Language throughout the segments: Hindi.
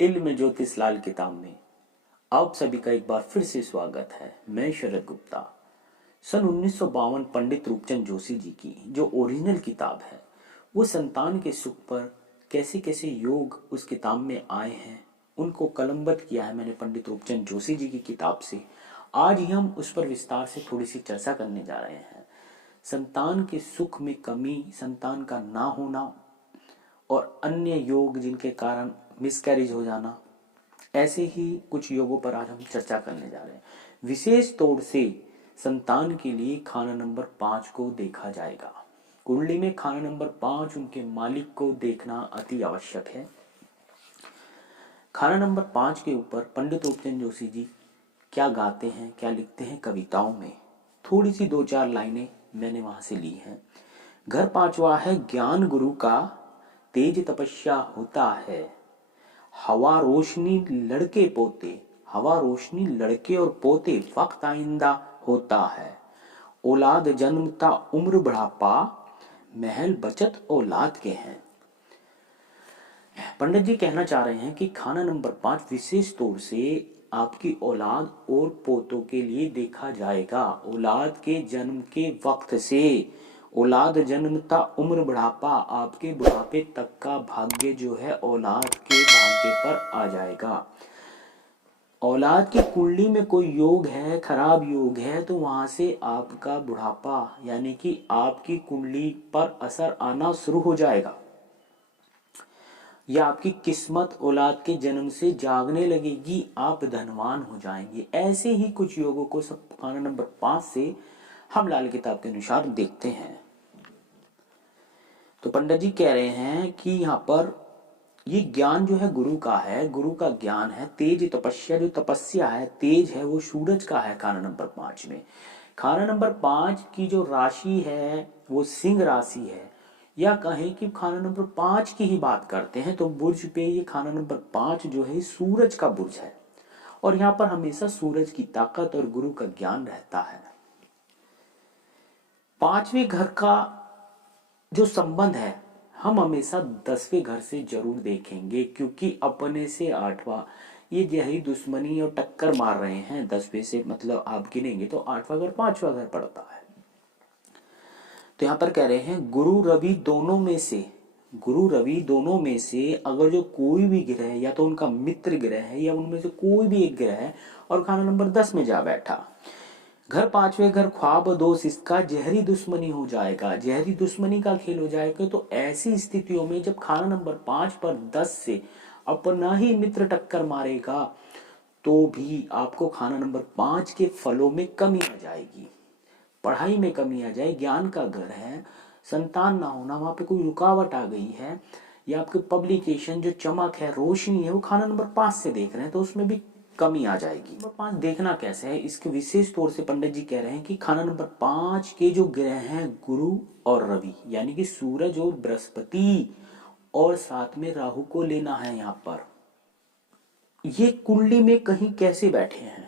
इल्म ज्योतिष लाल किताब में आप सभी का एक बार फिर से स्वागत है। मैं शरद गुप्ता। सन 1952 पंडित रूपचंद जोशी जी की जो ओरिजिनल किताब है वो संतान के सुख पर कैसे कैसे योग उस किताब में आए हैं उनको कलमबद्ध किया है मैंने पंडित रूपचंद जोशी जी की किताब से। आज ही हम उस पर विस्तार से थोड़ी सी चर्चा करने जा रहे हैं। संतान के सुख में कमी, संतान का ना होना और अन्य योग जिनके कारण मिसकैरेज हो जाना, ऐसे ही कुछ योगों पर आज हम चर्चा करने जा रहे हैं। विशेष तौर से संतान के लिए खाना नंबर 5 को देखा जाएगा। कुंडली में खाना नंबर 5 उनके मालिक को देखना अति आवश्यक है। खाना नंबर 5 के ऊपर पंडित रूपचंद जोशी जी क्या गाते हैं, क्या लिखते हैं कविताओं में, थोड़ी सी 2-4 लाइनें मैंने वहां से ली हैं। घर 5वां है ज्ञान गुरु का, तेज तपस्या होता है, हवा रोशनी लड़के पोते, हवा रोशनी लड़के और पोते, वक्त आइंदा होता है, औलाद जन्मता उम्र बढ़ापा, महल बचत औलाद के हैं। पंडित जी कहना चाह रहे हैं कि खाना नंबर 5 विशेष तौर से आपकी औलाद और पोतों के लिए देखा जाएगा। औलाद के जन्म के वक्त से औलाद जन्मता उम्र बढ़ापा, आपके बुढ़ापे तक का भाग्य जो है औलाद के भाग्य पर आ जाएगा। औलाद की कुंडली में कोई योग है, खराब योग है, तो वहां से आपका बुढ़ापा यानी कि आपकी कुंडली पर असर आना शुरू हो जाएगा, या आपकी किस्मत औलाद के जन्म से जागने लगेगी, आप धनवान हो जाएंगे। ऐसे ही कुछ योगों को सब खाना नंबर 5 से हम लाल किताब के अनुसार देखते हैं। तो पंडित जी कह रहे हैं कि यहाँ पर ये ज्ञान जो है गुरु का है, गुरु का ज्ञान है। तेज तपस्या, जो तपस्या है, तेज है, वो सूरज का है खाना नंबर 5 में। खाना नंबर 5 की जो राशि है वो सिंह राशि है, या कहें कि खाना नंबर 5 की ही बात करते हैं तो बुर्ज पे ये खाना नंबर 5 जो है सूरज का बुर्ज है, और यहाँ पर हमेशा सूरज की ताकत और गुरु का ज्ञान रहता है। 5वें घर का जो संबंध है हम हमेशा 10वें घर से जरूर देखेंगे, क्योंकि अपने से 8वां ये जहरी दुश्मनी और टक्कर मार रहे हैं। 10वें से मतलब आप गिनेंगे तो 8वां घर 5वां घर पड़ता है। तो यहां पर कह रहे हैं गुरु रवि दोनों में से, गुरु रवि दोनों में से अगर जो कोई भी ग्रह या तो उनका मित्र ग्रह है या उनमें से कोई भी एक ग्रह है और खाना नंबर 10 में जा बैठा, घर 5वें घर ख्वाब दोष, इसका जहरी दुश्मनी हो जाएगा, जहरी दुश्मनी का खेल हो जाएगा। तो ऐसी स्थितियों में जब खाना नंबर 5 पर 10 से अपना ही मित्र टक्कर मारेगा तो भी आपको खाना नंबर 5 के फलों में कमी आ जाएगी, पढ़ाई में कमी आ जाए। ज्ञान का घर है, संतान ना होना, वहां पे कोई रुकावट आ गई है, या आपके पब्लिकेशन जो चमक है, रोशनी है, वो खाना नंबर 5 से देख रहे हैं तो उसमें भी कमी आ जाएगी। नंबर 5 देखना कैसे है, इसके विशेष तौर से पंडित जी कह रहे हैं कि खाना नंबर 5 के जो ग्रह हैं गुरु और रवि यानी कि सूरज और बृहस्पति, और साथ में राहु को लेना है। यहाँ पर ये कुंडली में कहीं कैसे बैठे हैं,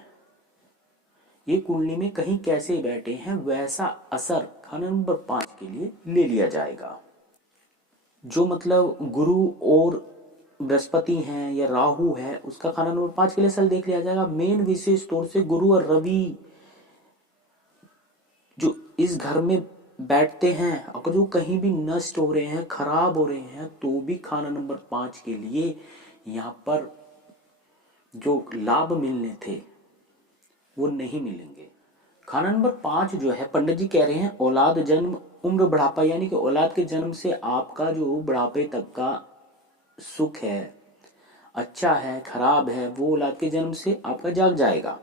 ये कुंडली में कहीं कैसे बैठे हैं, वैसा असर खाना नंबर 5 के लिए ले लिया जाएगा। जो मतलब गुरु और बृहस्पति हैं या राहु है उसका खाना नंबर 5 के लिए असर देख लिया जाएगा। मेन विशेष तौर से गुरु और रवि जो इस घर में बैठते हैं, अगर जो कहीं भी नष्ट हो रहे हैं, खराब हो रहे हैं, तो भी खाना नंबर 5 के लिए यहाँ पर जो लाभ मिलने थे वो नहीं मिलेंगे। खाना नंबर 5 जो है पंडित जी कह रहे हैं औलाद जन्म उम्र बढ़ापा, यानी कि औलाद के जन्म से आपका जो बुढ़ापे तक का सुख है, अच्छा है खराब है, वो औलाद के जन्म से आपका जाग जाएगा।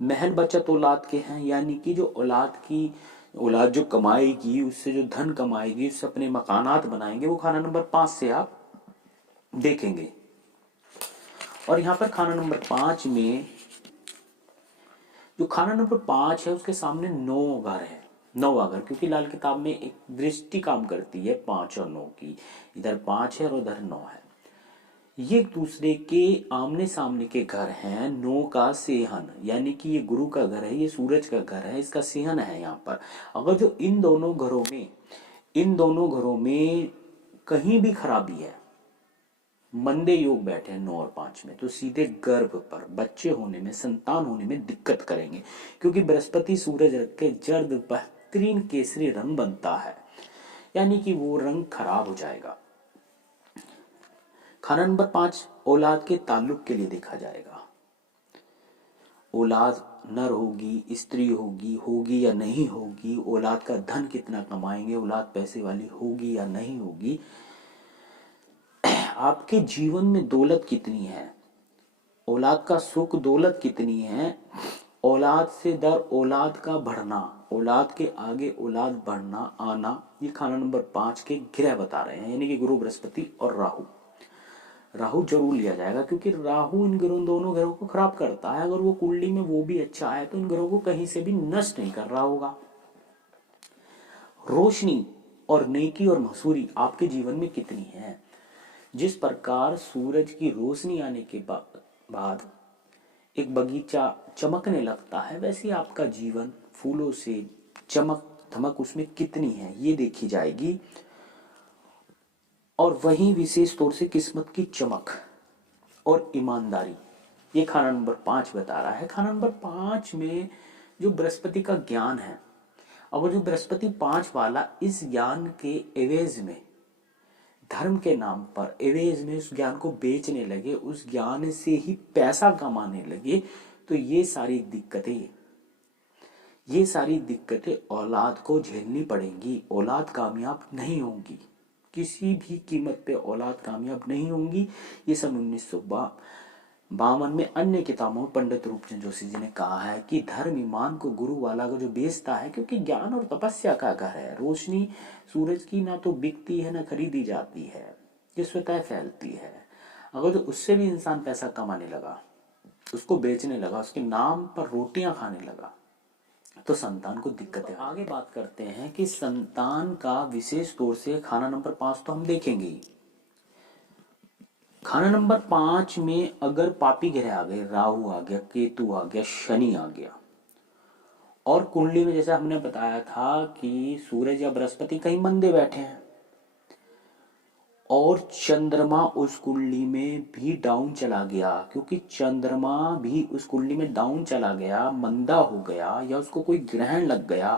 महल बचत औलाद के हैं, यानी कि जो औलाद जो कमाएगी, उससे जो धन कमाएगी, उससे अपने मकानात बनाएंगे, वो खाना नंबर 5 से आप देखेंगे। और यहाँ पर खाना नंबर 5 में जो खाना नंबर 5 है उसके सामने 9 घर है, 9वां घर, क्योंकि लाल किताब में एक दृष्टि काम करती है 5 और 9 की। इधर 5 है और उधर 9 है, ये एक दूसरे के आमने सामने के घर हैं। 9 का सेहन यानी कि ये गुरु का घर है, ये सूरज का घर है, इसका सेहन है। यहाँ पर अगर जो इन दोनों घरों में कहीं भी खराबी है, मंदे योग बैठे हैं 9 और 5 में, तो सीधे गर्भ पर बच्चे होने में, संतान होने में दिक्कत करेंगे, क्योंकि बृहस्पति सूरज रख के जर्द बेहतरीन केसरी रंग बनता है, यानी कि वो रंग खराब हो जाएगा। खाना नंबर 5 औलाद के ताल्लुक के लिए देखा जाएगा। औलाद नर होगी, स्त्री होगी, होगी या नहीं होगी, औलाद का धन कितना कमाएंगे, औलाद पैसे वाली होगी या नहीं होगी, आपके जीवन में दौलत कितनी है, औलाद का सुख दौलत कितनी है, औलाद से दर औलाद का बढ़ना, औलाद के आगे औलाद बढ़ना आना, ये खाना नंबर 5 के ग्रह बता रहे हैं, यानी कि गुरु, बृहस्पति और राहु। राहु जरूर लिया जाएगा, क्योंकि राहु इन ग्रहों, दोनों ग्रहों को खराब करता है। अगर वो कुंडली में वो भी अच्छा है तो इन ग्रहों को कहीं से भी नष्ट नहीं कर रहा होगा। रोशनी और नेकी और मसूरी आपके जीवन में कितनी है। जिस प्रकार सूरज की रोशनी आने के बाद एक बगीचा चमकने लगता है, वैसे आपका जीवन फूलों से चमक धमक उसमें कितनी है ये देखी जाएगी। और वहीं विशेष तौर से किस्मत की चमक और ईमानदारी, ये खाना नंबर 5 बता रहा है। खाना नंबर 5 में जो बृहस्पति का ज्ञान है, अगर जो बृहस्पति 5 वाला इस ज्ञान के एवेज में, धर्म के नाम पर एवेज में उस ज्ञान को बेचने लगे, उस ज्ञान से ही पैसा कमाने लगे, तो ये सारी दिक्कतें औलाद को झेलनी पड़ेंगी। औलाद कामयाब नहीं होगी, किसी भी कीमत पे औलाद कामयाब नहीं होंगी। ये सन 1952 में अन्य किताबों में पंडित रूपचंद जोशी जी ने कहा है कि धर्म ईमान को गुरु वाला को जो बेचता है, क्योंकि ज्ञान और तपस्या का घर है। रोशनी सूरज की ना तो बिकती है ना खरीदी जाती है, ये स्वतः फैलती है। अगर तो उससे भी इंसान पैसा कमाने लगा, उसको बेचने लगा, उसके नाम पर रोटियां खाने लगा, तो संतान को दिक्कतें। तो आगे बात करते हैं कि संतान का विशेष तौर से खाना नंबर 5 तो हम देखेंगे। खाना नंबर 5 में अगर पापी ग्रह आ गए, राहु आ गया, केतु आ गया, शनि आ गया, और कुंडली में जैसे हमने बताया था कि सूरज या बृहस्पति कहीं मंदे बैठे हैं, और चंद्रमा उस कुंडली में भी डाउन चला गया, क्योंकि चंद्रमा भी उस कुंडली में डाउन चला गया, मंदा हो गया, या उसको कोई ग्रहण लग गया,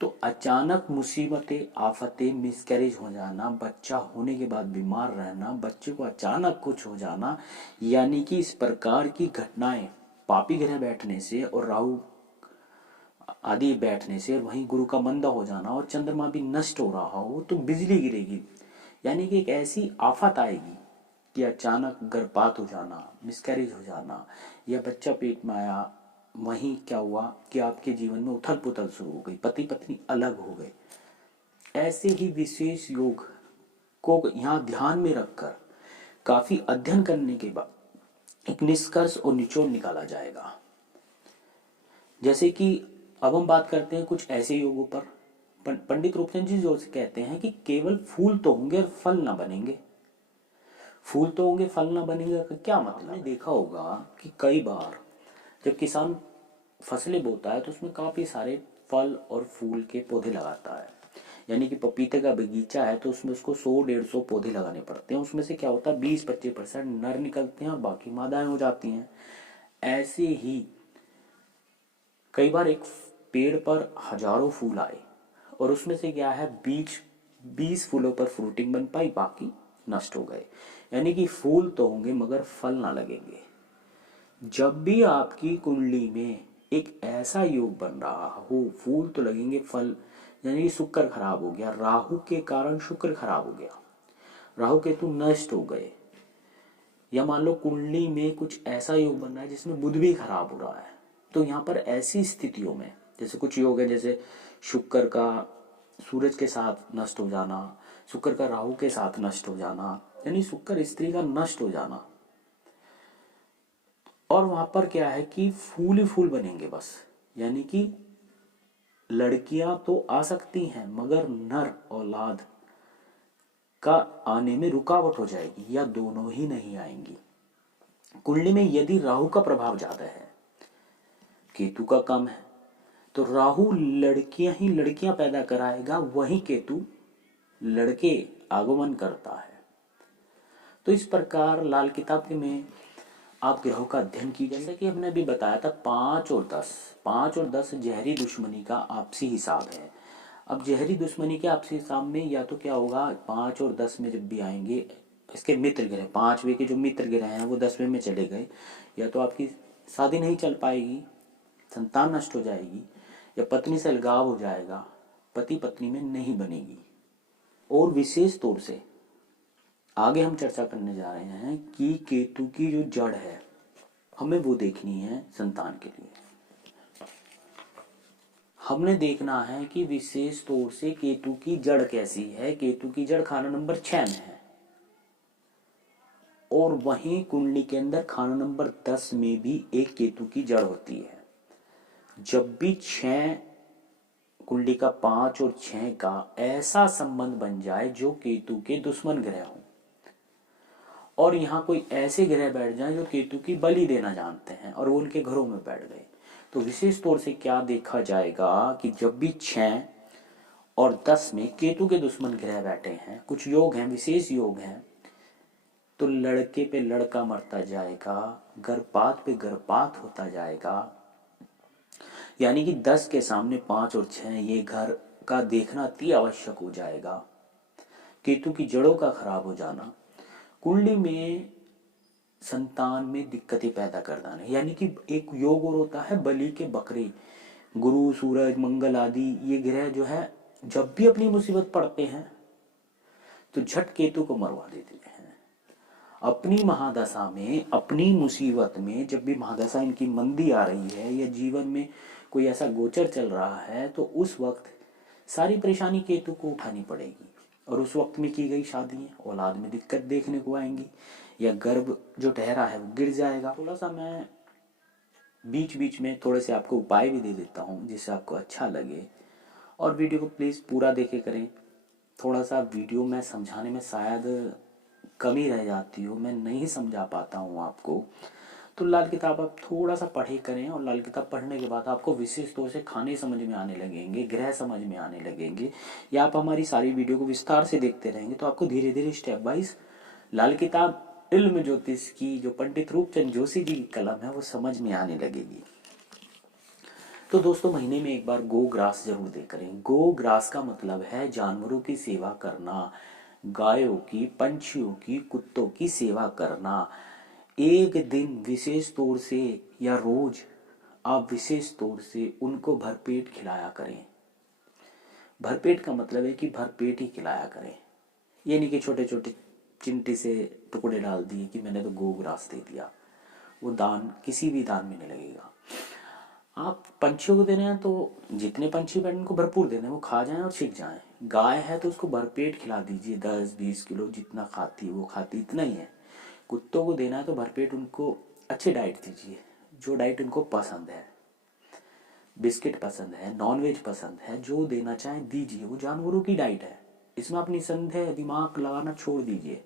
तो अचानक मुसीबतें, आफतें, मिसकैरेज हो जाना, बच्चा होने के बाद बीमार रहना, बच्चे को अचानक कुछ हो जाना, यानी कि इस प्रकार की घटनाएं पापी ग्रह बैठने से और राहु आदि बैठने से, और वहीं गुरु का मंदा हो जाना और चंद्रमा भी नष्ट हो रहा हो, तो बिजली गिरेगी, यानी कि एक ऐसी आफत आएगी कि अचानक गर्भपात हो जाना, मिसकैरेज हो जाना, या बच्चा पेट में आया, वहीं क्या हुआ कि आपके जीवन में उथल पुथल शुरू हो गई, पति पत्नी अलग हो गए। ऐसे ही विशेष योग को यहाँ ध्यान में रखकर काफी अध्ययन करने के बाद एक निष्कर्ष और निचोड़ निकाला जाएगा। जैसे कि अब हम बात करते हैं कुछ ऐसे योगों पर। पंडित रूपचंद जी जो कहते हैं कि केवल फूल तो होंगे और फल ना बनेंगे। फूल तो होंगे, फल ना बनेंगे का क्या मतलब? आपने देखा होगा कि कई बार जब किसान फसलें बोता है तो उसमें काफी सारे फल और फूल के पौधे लगाता है, यानी कि पपीते का बगीचा है तो उसमें उसको 100-150 पौधे लगाने पड़ते हैं। उसमें से क्या होता है, 20-25% नर निकलते हैं और बाकी मादाएं हो जाती हैं। ऐसे ही कई बार एक पेड़ पर हजारों फूल आए और उसमें से क्या है, 20 फूलों पर फ्रूटिंग बन पाई, बाकी नष्ट हो गए। यानी कि फूल तो होंगे मगर फल ना लगेंगे। जब भी आपकी कुंडली में एक ऐसा योग बन रहा हो, फूल तो लगेंगे, फल, यानी कि शुक्र खराब हो गया, राहु के कारण शुक्र खराब हो गया, राहु केतु नष्ट हो गए, या मान लो कुंडली में कुछ ऐसा योग बन रहा है जिसमें बुध भी खराब हो रहा है, तो यहाँ पर ऐसी स्थितियों में जैसे कुछ योग है, जैसे शुक्र का सूरज के साथ नष्ट हो जाना, शुक्र का राहु के साथ नष्ट हो जाना, यानी शुक्र स्त्री का नष्ट हो जाना, और वहां पर क्या है कि फूल ही फूल बनेंगे बस, यानी कि लड़कियां तो आ सकती हैं मगर नर औलाद का आने में रुकावट हो जाएगी, या दोनों ही नहीं आएंगी। कुंडली में यदि राहु का प्रभाव ज्यादा है, केतु का कम है, तो राहु लड़कियां ही लड़कियां पैदा कराएगा, वहीं केतु लड़के आगमन करता है। तो इस प्रकार लाल किताब के में आप ग्रहों का अध्ययन कीजिए। जैसे कि हमने अभी बताया था 5 और 10 जहरी दुश्मनी का आपसी हिसाब है। अब जहरी दुश्मनी के आपसी हिसाब में या तो क्या होगा, 5 और 10 में जब भी आएंगे इसके मित्र ग्रह, 5वें के जो मित्र ग्रह हैं वो 10वें में चले गए, या तो आपकी शादी नहीं चल पाएगी, संतान नष्ट हो जाएगी, या पत्नी से अलगाव हो जाएगा, पति पत्नी में नहीं बनेगी। और विशेष तौर से आगे हम चर्चा करने जा रहे हैं कि केतु की जो जड़ है हमें वो देखनी है संतान के लिए। हमने देखना है कि विशेष तौर से केतु की जड़ कैसी है। केतु की जड़ खाना नंबर 6 में है, और वहीं कुंडली के अंदर खाना नंबर 10 में भी एक केतु की जड़ होती है। जब भी 6 कुंडली का 5 और 6 का ऐसा संबंध बन जाए जो केतु के दुश्मन ग्रह हो, और यहाँ कोई ऐसे ग्रह बैठ जाए जो केतु की बलि देना जानते हैं और वो उनके घरों में बैठ गए, तो विशेष तौर से क्या देखा जाएगा कि जब भी 6 और 10 में केतु के दुश्मन ग्रह बैठे हैं, कुछ योग हैं, विशेष योग हैं, तो लड़के पे लड़का मरता जाएगा, गर्भपात पे गर्भपात होता जाएगा। यानी कि 10 के सामने 5 और 6 ये घर का देखना अति आवश्यक हो जाएगा। केतु की जड़ों का खराब हो जाना कुंडली में संतान में दिक्कतें पैदा कर देना। यानी कि एक योग और होता है बलि के बकरे, गुरु सूरज मंगल आदि ये ग्रह जो है जब भी अपनी मुसीबत पड़ते हैं तो झट केतु को मरवा देते हैं। अपनी महादशा में, अपनी मुसीबत में, जब भी महादशा इनकी मंदी आ रही है या जीवन में कोई ऐसा गोचर चल रहा है, तो उस वक्त सारी परेशानी केतु को उठानी पड़ेगी। और उस वक्त में की गई शादियाँ औलाद में दिक्कत देखने को आएंगी, या गर्भ जो ठहरा है वो गिर जाएगा। थोड़ा सा मैं बीच बीच में थोड़े से आपको उपाय भी दे देता हूँ जिससे आपको अच्छा लगे, और वीडियो को प्लीज़ पूरा देखे करें। थोड़ा सा वीडियो में समझाने में शायद कमी रह जाती हो, मैं नहीं समझा पाता हूँ आपको, तो लाल किताब आप थोड़ा सा पढ़े करें। और लाल किताब पढ़ने के बाद आपको विशेष तौर से खाने समझ में आने लगेंगे, ग्रह समझ में आने लगेंगे, या आप हमारी सारी वीडियो को विस्तार से देखते रहेंगे तो आपको धीरे धीरे स्टेप वाइज लाल किताब इल्म ज्योतिष की जो पंडित रूपचंद जोशी जी की कलम है वो समझ में आने लगेगी। तो दोस्तों महीने में एक बार गो ग्रास जरूर दे करें। गो ग्रास का मतलब है जानवरों की सेवा करना, गायों की, पंछियों की, कुत्तों की सेवा करना। एक दिन विशेष तौर से या रोज आप विशेष तौर से उनको भरपेट खिलाया करें। भरपेट का मतलब है कि भरपेट ही खिलाया करें, ये नहीं कि छोटे छोटे चिमटी से टुकड़े डाल दिए कि मैंने तो गो ग्रास दे दिया, वो दान किसी भी दान में नहीं लगेगा। आप पंछियों को दे रहे हैं तो जितने पंछी बैठे उनको भरपूर दे दें, वो खा जाएं और सीख जाएं। गाय है तो उसको भरपेट खिला दीजिए, 10-20 किलो जितना खाती वो खाती इतना ही है। कुत्तों को देना है तो भरपेट उनको अच्छी डाइट दीजिए, जो डाइट उनको पसंद है। बिस्किट पसंद है, नॉनवेज पसंद है, जो देना चाहें दीजिए, वो जानवरों की डाइट है, इसमें आप निसंदेह दिमाग लगाना छोड़ दीजिए।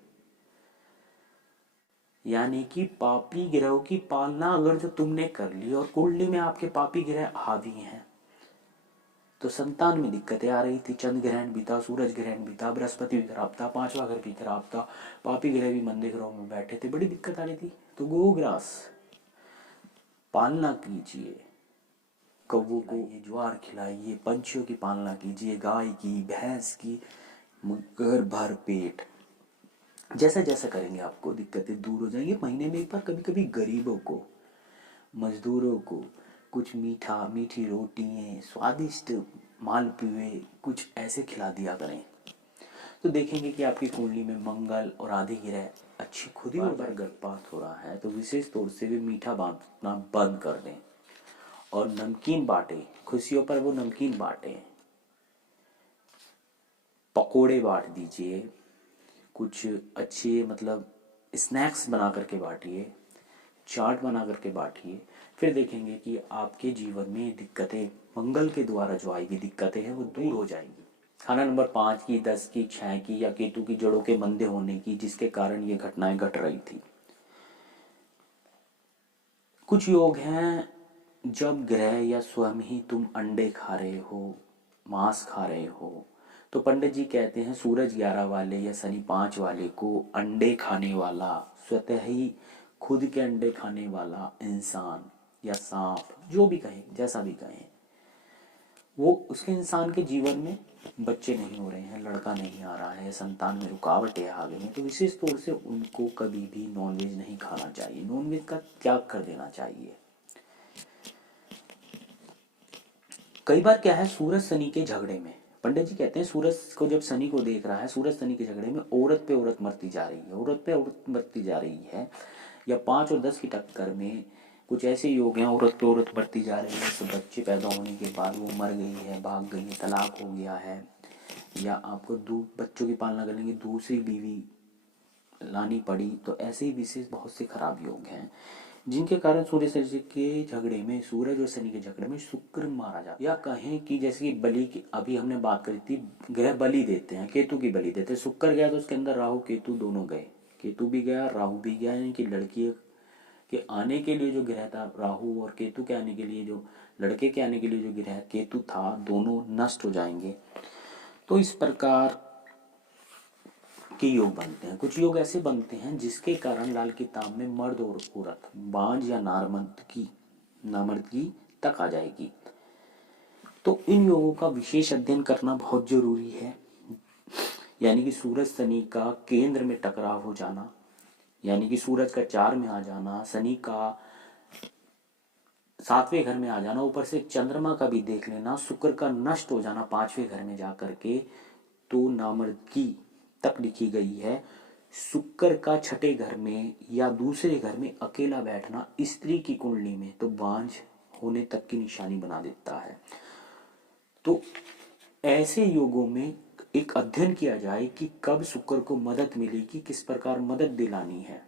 यानी कि पापी ग्रहों की पालना अगर जो तुमने कर ली और कुंडली में आपके पापी ग्रह हावी हैं, तो संतान में दिक्कतें आ रही थी, चंद्र ग्रहण भी था, सूरज ग्रहण भी था, बृहस्पति भी खराब था, 5वां घर भी खराब था, पापी ग्रह भी मंदे ग्रहों में बैठे थे, बड़ी दिक्कत आ रही थी। तो गोग्रास पालना कीजिए, कौवों को ये ज्वार खिलाइए, पंछियों की पालना कीजिए, गाय की, भैंस की, मगर भर पेट। जैसा जैसा करेंगे आपको दिक्कतें दूर हो जाएंगी। महीने में एक बार कभी कभी गरीबों को, मजदूरों को कुछ मीठा, मीठी रोटियाँ, स्वादिष्ट मालपुए कुछ ऐसे खिला दिया करें, तो देखेंगे कि आपकी कुंडली में मंगल और आदि ग्रह अच्छी खुद ही बार गर्भपात हो रहा है, तो विशेष तौर से भी मीठा बांटना बंद कर दें और नमकीन बांटे, खुशियों पर वो नमकीन बांटे, पकोड़े बांट दीजिए, कुछ अच्छे मतलब स्नैक्स बना करके बांटिए, चाट बना करके बांटिए। फिर देखेंगे कि आपके जीवन में दिक्कतें मंगल के द्वारा जो आएगी दिक्कतें हैं वो दूर हो जाएंगी। खाना नंबर 5 की, 10 की, 6 की, या केतु की जड़ों के मंदे होने की, जिसके कारण ये घटनाएं घट रही थी। कुछ योग हैं जब ग्रह या स्वयं ही तुम अंडे खा रहे हो, मांस खा रहे हो, तो पंडित जी कहते हैं सूरज 11 वाले या शनि 5 वाले को अंडे खाने वाला, स्वतः ही खुद के अंडे खाने वाला इंसान या सांप, जो भी कहें, जैसा भी कहें, वो उसके इंसान के जीवन में बच्चे नहीं हो रहे हैं, लड़का नहीं आ रहा है, संतान में रुकावटें आ गई हैं, तो विशेष तौर से उनको कभी भी नॉनवेज नहीं खाना चाहिए, नॉनवेज का त्याग कर देना चाहिए। कई बार क्या है, सूरज शनि के झगड़े में, पंडित जी कहते हैं सूरज को जब शनि को देख रहा है, सूरज शनि के झगड़े में औरत पे औरत मरती जा रही है, औरत पे औरत मरती जा रही है, या 5 और 10 की टक्कर में कुछ ऐसे योग हैं, औरत पे औरत मरती जा रही है, तो बच्चे पैदा होने के बाद वो मर गई है, भाग गई है, तलाक हो गया है, या आपको बच्चों की पालना करने की दूसरी बीवी लानी पड़ी, तो ऐसे ही विशेष बहुत से खराब योग हैं जिनके कारण सूर्य शनि के झगड़े में, सूरज और शनि के झगड़े में शुक्र मारा जाता है। या कहें कि जैसे कि बलि की अभी हमने बात करी थी, ग्रह बलि देते हैं, केतु की बलि देते हैं, शुक्र गया तो उसके अंदर राहु केतु दोनों गए, केतु भी गया राहु भी गया, यानी कि लड़की के आने के लिए जो ग्रह था राहु, और केतु के आने के लिए जो लड़के के आने के लिए जो ग्रह केतु था, दोनों नष्ट हो जाएंगे। तो इस प्रकार के योग बनते हैं। कुछ योग ऐसे बनते हैं जिसके कारण लाल किताब में मर्द और औरत, बांझ या नामर्दगी तक आ जाएगी। तो इन योगों का विशेष अध्ययन करना बहुत जरूरी है, यानी कि सूरज शनि का केंद्र में टकराव हो जाना, यानी कि सूरज का 4 में आ जाना, शनि का 7वें घर में आ जाना, ऊपर से चंद्रमा का भी देख लेना, शुक्र का नष्ट हो जाना 5वें घर में जाकर के, तो नामर्दगी तक लिखी गई है। शुक्र का 6ठे घर में या दूसरे घर में अकेला बैठना स्त्री की कुंडली में तो बांझ होने तक की निशानी बना देता है। तो ऐसे योगों में एक अध्ययन किया जाए कि कब शुक्र को मदद मिलेगी, किस प्रकार मदद दिलानी है,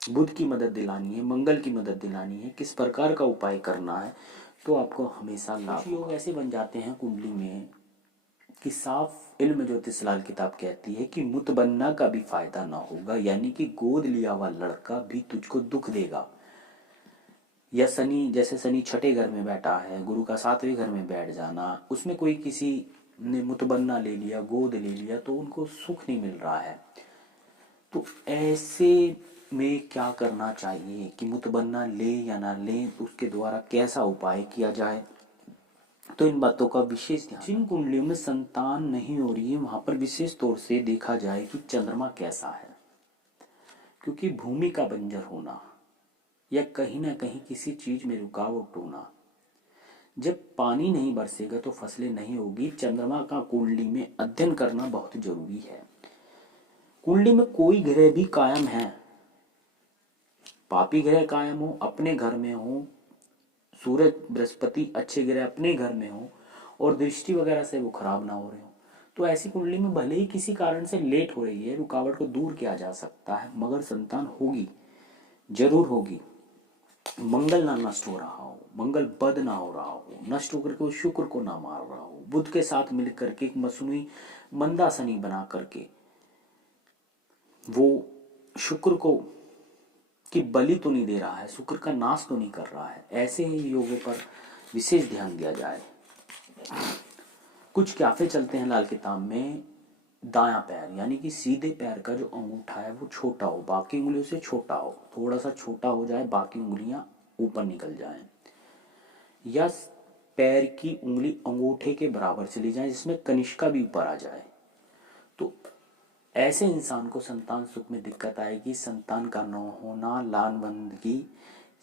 बुध की मदद दिलानी है, मंगल की मदद दिलानी है, किस प्रकार का उपाय करना है, तो आपको हमेशा लाभ। योग ऐसे बन जाते हैं कुंडली में कि साफ इल्म ज्योतिष लाल किताब कहती है कि मुतबन्ना का भी फायदा ना होगा, यानी कि गोद लिया हुआ लड़का भी तुझको दुख देगा। या शनि, जैसे शनि 6ठे घर में बैठा है, गुरु का 7वें घर में बैठ जाना, उसमें कोई किसी ने मुतबन्ना ले लिया, गोद ले लिया, तो उनको सुख नहीं मिल रहा है। तो ऐसे में क्या करना चाहिए कि मुतबन्ना ले या ना ले, तो उसके द्वारा कैसा उपाय किया जाए, तो इन बातों का विशेष ध्यान। जिन कुंडलियों में संतान नहीं हो रही है वहां पर विशेष तौर से देखा जाए कि चंद्रमा कैसा है, क्योंकि भूमि का बंजर होना या कहीं ना कहीं किसी चीज में रुकावट होना, जब पानी नहीं बरसेगा तो फसलें नहीं होगी। चंद्रमा का कुंडली में अध्ययन करना बहुत जरूरी है। कुंडली में कोई ग्रह भी कायम है, पापी ग्रह कायम हो, अपने घर में हो, सूरज बृहस्पति अच्छे ग्रह अपने घर में हो और दृष्टि वगैरह से वो खराब ना हो रहे हो, तो ऐसी कुंडली में भले ही किसी कारण से लेट हो रही है, रुकावट को दूर किया जा सकता है, मगर संतान होगी, जरूर होगी। मंगल ना नष्ट हो रहा हो, मंगल बद ना हो रहा हो, नष्ट होकर के वो शुक्र को ना मार रहा हो, बुध के साथ मिलकर के एक मसनूई मंदा शनि बना करके वो शुक्र को कि बलि तो नहीं दे रहा है, शुक्र का नाश तो नहीं कर रहा है। ऐसे ही योगों पर विशेष ध्यान दिया जाए। कुछ क्याफे चलते हैं लाल किताब में, दायां पैर यानी कि सीधे पैर का जो अंगूठा है वो छोटा हो, बाकी उंगलियों से छोटा हो, थोड़ा सा छोटा हो जाए, बाकी उंगलियां ऊपर निकल जाएं, या पैर की उंगली अंगूठे के बराबर चली जाए जिसमें कनिष्का भी ऊपर आ जाए, तो ऐसे इंसान को संतान सुख में दिक्कत आएगी, संतान का न होना, लानबंदगी,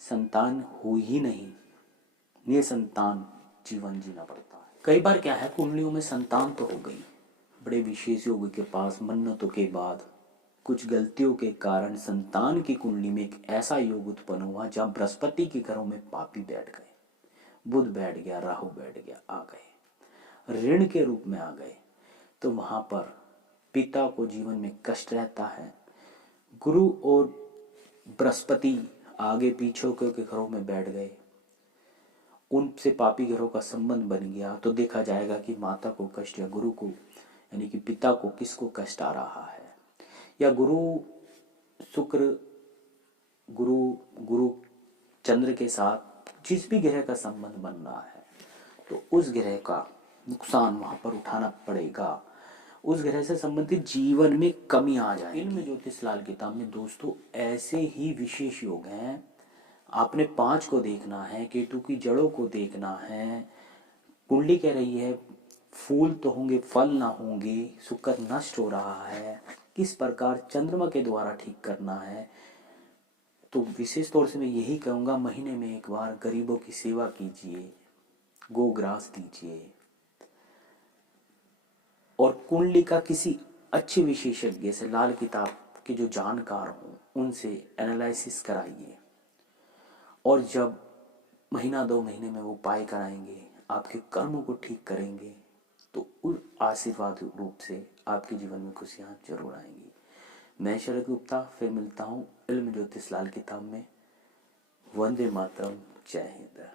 संतान हो ही नहीं, ये संतान जीवन जीना पड़ता है। कई बार क्या है, कुंडलियों में संतान तो हो गई, बड़े विशेष योग के पास मन्नतों के बाद कुछ गलतियों के कारण संतान की कुंडली में एक ऐसा योग उत्पन्न हुआ जहां बृहस्पति के घरों में पापी बैठ गए, बुध बैठ गया, राहु बैठ गया, आ गए, ऋण के रूप में आ गए, तो वहां पर पिता को जीवन में कष्ट रहता है। गुरु और बृहस्पति आगे पीछे के घरों में बैठ गए, उनसे पापी ग्रहों का संबंध बन गया, तो देखा जाएगा कि माता को कष्ट या गुरु को यानी कि पिता को किसको कष्ट आ रहा है, या गुरु शुक्र गुरु गुरु चंद्र के साथ जिस भी ग्रह का संबंध बन रहा है, तो उस ग्रह का नुकसान वहां पर उठाना पड़ेगा। उस ग्रह से संबंधित जीवन में कमी आ जाए। इल्म ज्योतिष लाल किताब में दोस्तों ऐसे ही विशेष योग हैं। आपने 5 को देखना है, केतु की जड़ों को देखना है। कुंडली कह रही है फूल तो होंगे फल ना होंगे, शुक्र नष्ट हो रहा है, किस प्रकार चंद्रमा के द्वारा ठीक करना है। तो विशेष तौर से मैं यही कहूँगा, महीने में एक बार गरीबों की सेवा कीजिए, गोग्रास दीजिए, और कुंडली का किसी अच्छे विशेषज्ञ से, लाल किताब के जो जानकार हों उनसे एनालिसिस कराइए। और जब महीना 2 महीने में वो उपाय कराएंगे, आपके कर्मों को ठीक करेंगे, तो उस आशीर्वाद रूप से आपके जीवन में खुशियाँ जरूर आएंगी। मैं शरद गुप्ता फिर मिलता हूँ इल्म ज्योतिष लाल किताब में। वंदे मातरम, जय हिंद।